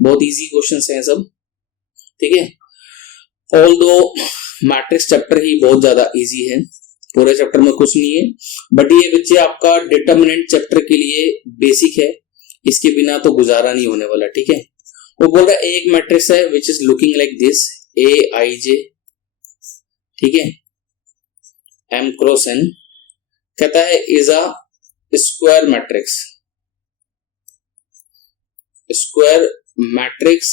बहुत easy questions हैं सब, ठीक है। ऑल दो मैट्रिक्स चैप्टर ही बहुत ज्यादा इजी है, पूरे चैप्टर में कुछ नहीं है, बट ये बच्चे आपका डिटर्मिनेंट चैप्टर के लिए बेसिक है, इसके बिना तो गुजारा नहीं होने वाला, ठीक है। वो बोल रहा है एक मैट्रिक्स है which is looking like this a i j, ठीक है, एम क्रॉस एन, कहता है is a square matrix, square matrix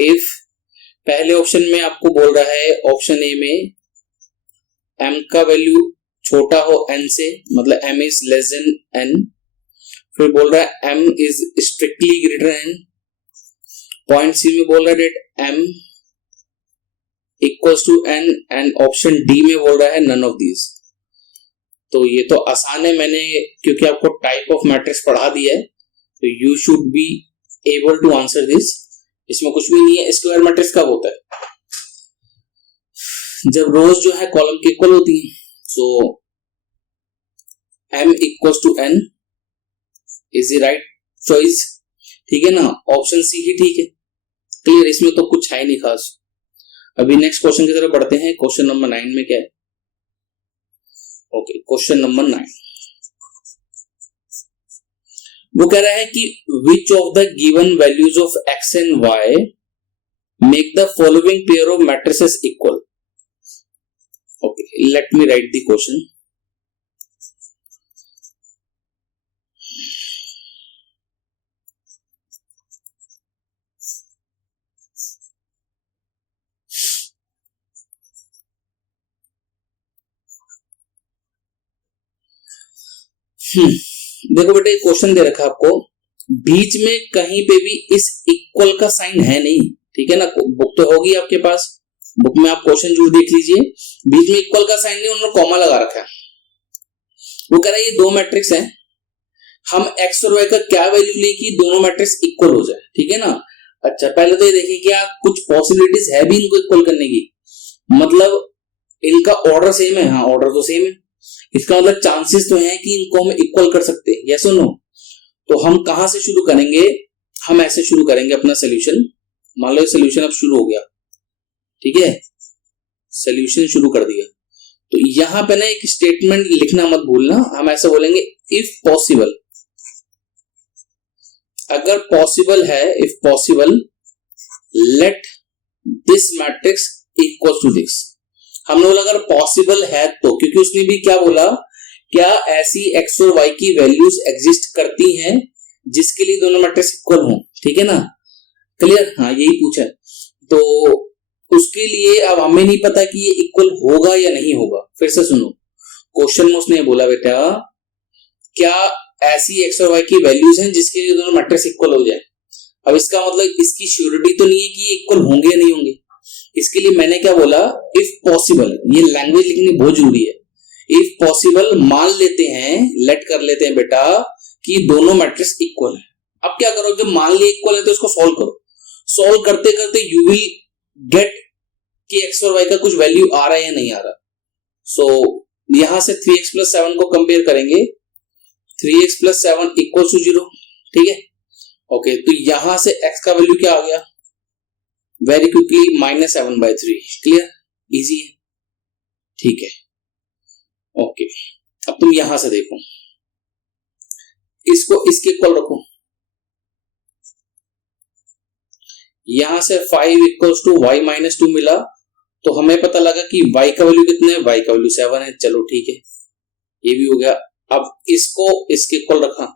if, पहले ऑप्शन में आपको बोल रहा है ऑप्शन ए में m का वैल्यू छोटा हो n से, मतलब m is less than n, फिर बोल रहा है m is strictly greater n, point C में बोल रहा है that m equals to n, and option D में बोल रहा है नन ऑफ दीज। तो ये तो आसान है, मैंने क्योंकि आपको टाइप ऑफ मैट्रिक्स पढ़ा दिया है तो you should be able to answer this, इसमें कुछ भी नहीं है। स्क्वायर मैट्रिक्स कब होता है? जब रोज जो है कॉलम के इक्वल होती है, so m equals to n is the right choice, ठीक है ना, ऑप्शन सी ही ठीक है, क्लियर, इसमें तो कुछ है नहीं खास। अभी नेक्स्ट क्वेश्चन की तरफ बढ़ते हैं, क्वेश्चन नंबर 9 में क्या है। ओके, क्वेश्चन नंबर 9 वो कह रहा है कि which of the given values of x and y make the following pair of matrices equal. Okay, let me right the question. देखो बेटे, क्वेश्चन दे रखा आपको, बीच में कहीं पे भी इस इक्वल का साइन है नहीं, ठीक है ना, बुक तो होगी आपके पास, बुक में आप क्वेश्चन जरूर देख लीजिए, बीच में इक्वल का साइन नहीं, उन्होंने कॉमा लगा रखा है। वो कह रहा है ये दो मैट्रिक्स हैं, हम एक्स और वाई का क्या वैल्यू ले कि दोनों मैट्रिक्स इक्वल हो जाए, ठीक है ना। अच्छा, पहले तो ये देखिए क्या कुछ पॉसिबिलिटीज है भी इनको इक्वल करने की, मतलब इनका ऑर्डर सेम है, हाँ ऑर्डर तो सेम है, इसका मतलब चांसेस तो हैं कि इनको हम इक्वल कर सकते हैं, यस और नो। तो हम कहां से शुरू करेंगे, हम ऐसे शुरू करेंगे अपना सोल्यूशन। मान लो सोल्यूशन अब शुरू हो गया, ठीक है, सोल्यूशन शुरू कर दिया, तो यहां पे ना एक स्टेटमेंट लिखना मत भूलना, हम ऐसे बोलेंगे इफ पॉसिबल, अगर पॉसिबल है, if possible let this matrix equal to this. हमने बोला अगर पॉसिबल है तो, क्योंकि उसने भी क्या बोला, क्या ऐसी एक्स और वाई की वैल्यूज एग्जिस्ट करती हैं जिसके लिए दोनों मैट्रिक्स इक्वल हों, ठीक है ना, क्लियर, हाँ यही पूछा। तो उसके लिए अब हमें नहीं पता कि ये इक्वल होगा या नहीं होगा। फिर से सुनो, क्वेश्चन में उसने बोला बेटा क्या ऐसी एक्स और वाई की वैल्यूज हैं जिसके लिए दोनों मैट्रिक्स इक्वल हो जाए। अब इसका मतलब इसकी श्योरिटी तो नहीं है कि ये इक्वल होंगे या नहीं होंगे, इसके लिए मैंने क्या बोला, इफ पॉसिबल, ये लैंग्वेज लिखनी बहुत जरूरी है। इफ पॉसिबल मान लेते हैं, लेट कर लेते हैं बेटा कि दोनों मैट्रिक्स इक्वल है। अब क्या करो, जब मान लिया इक्वल है तो इसको सॉल्व करो, सॉल्व करते करते यू विल गेट कि एक्स और वाई का कुछ वैल्यू आ रहा है या नहीं आ रहा। सो यहां से 3x + 7 को कंपेयर करेंगे, 3x + 7 इक्वल टू 0, ठीक है। ओके, तो यहां से x का वैल्यू क्या आ गया, वेरी क्विकली -7/3, क्लियर, इजी है, ठीक है। ओके, अब तुम यहां से देखो, इसको इसके इक्वल रखो, यहां से 5 = y-2 मिला, तो हमें पता लगा कि y का वैल्यू कितना है, y का वैल्यू 7 है, चलो ठीक है, ये भी हो गया। अब इसको इसके इक्वल रखा,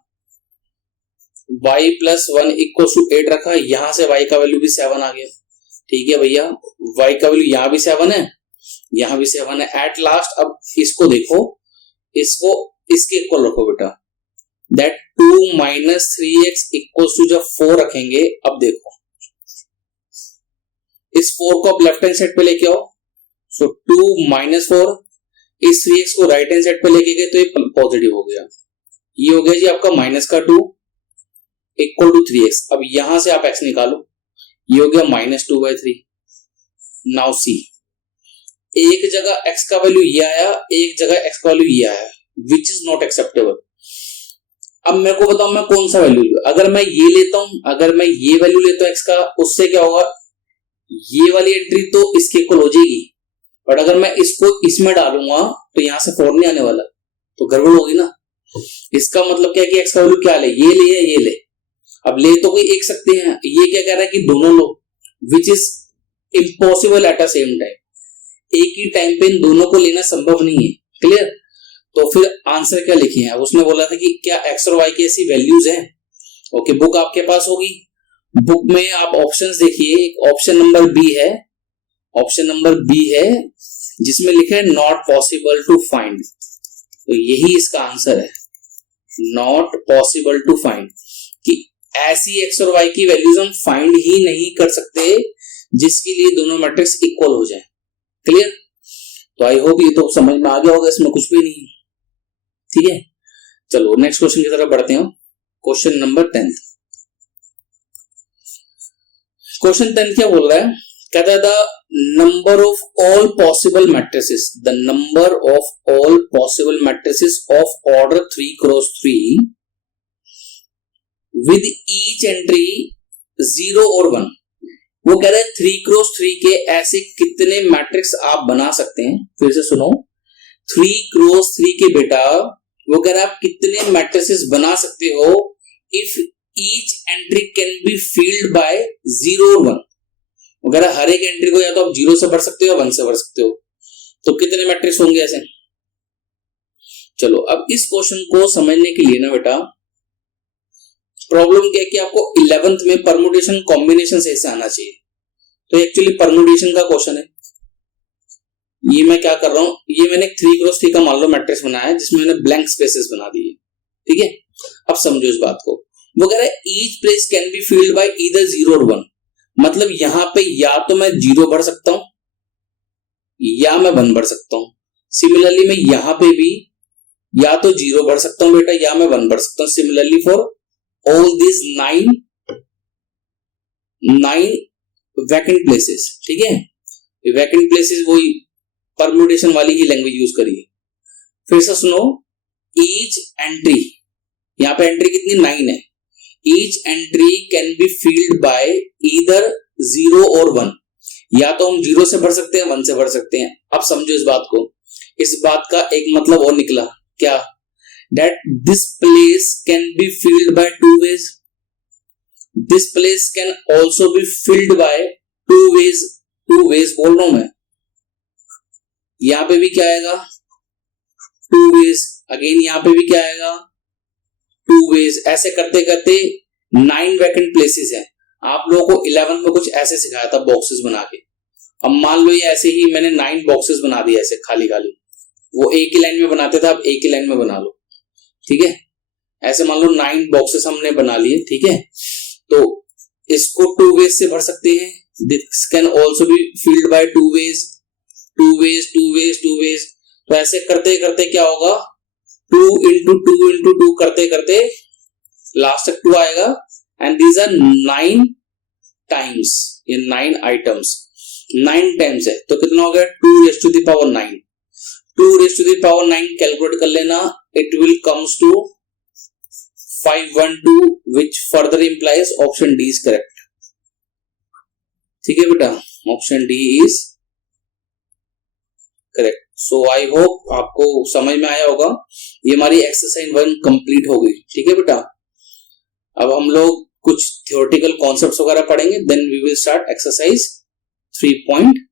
y + 1 = 8 रखा, यहां से y का वैल्यू भी 7 आ गया, ठीक है भैया, y का वैल्यू यहां भी 7 है, यहां भी 7 है। एट लास्ट अब इसको देखो, इसको इसके इक्वल रखो बेटा, दैट 2 - 3x = जब 4 रखेंगे, अब देखो इस 4 को आप लेफ्ट हैंड साइड पे लेके आओ, सो 2 - 4, इस 3x को राइट हैंड साइड पे लेके गए तो ये पॉजिटिव हो गया, ये हो गया जी आपका -2 = 3x। अब यहां से आप x निकालो, ये हो गया -2/3। नाउ सी, एक जगह x का वैल्यू ये आया, एक जगह x का वैल्यू ये आया, विच इज नॉट एक्सेप्टेबल। अब मेरे को बताओ मैं कौन सा वैल्यू लूं। अगर मैं ये लेता हूं, अगर मैं ये वैल्यू लेता हूं एक्स का, उससे क्या होगा, ये वाली एंट्री तो इसके इक्वल हो जाएगी, बट अगर मैं इसको इसमें डालूंगा तो यहां से 4 नहीं आने वाला, तो गड़बड़ होगी ना। इसका मतलब क्या है कि एक्स का वैल्यू क्या ले, ये ले या ये ले। अब ले तो कोई एक सकते हैं, ये क्या कह रहा है कि दोनों लो, which is impossible at a same time. एक ही टाइम पे इन दोनों को लेना संभव नहीं है। क्लियर। तो फिर आंसर क्या लिखे हैं, उसने बोला था कि क्या एक्स और वाई की ऐसी वैल्यूज हैं। ओके, बुक आपके पास होगी, बुक में आप ऑप्शंस देखिए, ऑप्शन नंबर बी है, ऑप्शन नंबर बी है जिसमें लिखा है नॉट पॉसिबल टू फाइंड। तो यही इसका आंसर है, नॉट पॉसिबल टू फाइंड, कि ऐसी एक्स और वाई की वैल्यूज हम फाइंड ही नहीं कर सकते जिसके लिए दोनों मैट्रिक्स इक्वल हो जाए। क्लियर। तो आई होप ये तो समझ में आ गया होगा, इसमें कुछ भी नहीं है। ठीक है, चलो नेक्स्ट क्वेश्चन की तरफ बढ़ते हैं। Question number 10। क्वेश्चन 10 क्या बोल रहा है, कहता है the number of all possible matrices, the number of all possible matrices of order 3x3 with each entry 0 और 1। वो कह रहे हैं 3x3 के ऐसे कितने मैट्रिक्स आप बना सकते हैं। फिर से सुनो, 3x3 के बेटा वो कह रहा है आप कितने मैट्रिसेस बना सकते हो if each entry can be filled bye 0 और 1। वो कह रहा है हर एक एंट्री को या तो आप 0 से भर सकते हो या 1 से भर सकते हो, तो कितने मैट्रिक्स होंगे ऐसे। चलो अब इस क्वेश्चन को समझने के लिए ना बेटा, प्रॉब्लम क्या है कि आपको 11th में परमुटेशन कॉम्बिनेशन से ऐसा आना चाहिए। तो एक्चुअली परमुटेशन का क्वेश्चन है। ये मैं क्या कर रहा हूं, ये मैंने 3x3 का मान लो मैट्रिक्स बनाया है जिसमें मैंने ब्लैंक स्पेसेस बना दिए। ठीक है, अब समझो इस बात को। वो कह रहा है each place can be filled bye either 0 और 1। मतलब यहां पे या तो मैं 0 भर सकता हूं या मैं 1 भर सकता हूं। सिमिलरली मैं यहां पे भी या तो 0 भर सकता हूं बेटा या मैं 1 भर सकता हूं। Similarly for all this 9 vacant places. ठीक है, वैकेंट प्लेसेस वही परम्यूटेशन वाली ही लैंग्वेज यूज करिए। फिर से सुनो, ईच एंट्री, यहां पे एंट्री कितनी 9 है। Each entry can be filled bye either 0 और 1। या तो हम 0 से भर सकते हैं 1 से भर सकते हैं। अब समझो इस बात को, इस बात का एक मतलब और निकला क्या, that this place can be filled by 2 ways. This place can also be filled by 2 ways. 2 ways बोल रहा हूं मैं, यहां पे भी क्या आएगा 2 ways, अगेन यहां पे भी क्या आएगा 2 ways। ऐसे करते करते 9 वैकेंट प्लेसेस हैं। आप लोगों को 11 में कुछ ऐसे सिखाया था बॉक्सेस बना के। अब मान लो ये ऐसे ही मैंने 9 बॉक्सेस बना दिए ऐसे खाली खाली, वो एक ही लाइन में बनाते थे, आप एक ही लाइन में बना लो। ठीक है, ऐसे मान लो 9 बॉक्सेस हमने बना लिए। ठीक है, तो इसको 2 वेज से भर सकते हैं। This can also be filled by 2 ways, 2 ways, 2 ways, 2 ways. तो ऐसे करते करते क्या होगा, 2 इंटू 2 इंटू 2 करते करते लास्ट तक 2 आएगा। एंड दीज आर 9 टाइम्स, ये 9 आइटम्स 9 टाइम्स है, तो कितना हो गया 2 raise to the power 9। 2 raise to the power 9 calculate कर लेना, it will comes to 512, which further implies option D is correct. ठीक है बेटा, option D is correct. So I hope आपको समझ में आया होगा। ये हमारी एक्सरसाइज 1 कंप्लीट हो गई। ठीक है बेटा, अब हम लोग कुछ थियोरेटिकल कॉन्सेप्ट्स वगैरह पढ़ेंगे, then we will start exercise 3.2।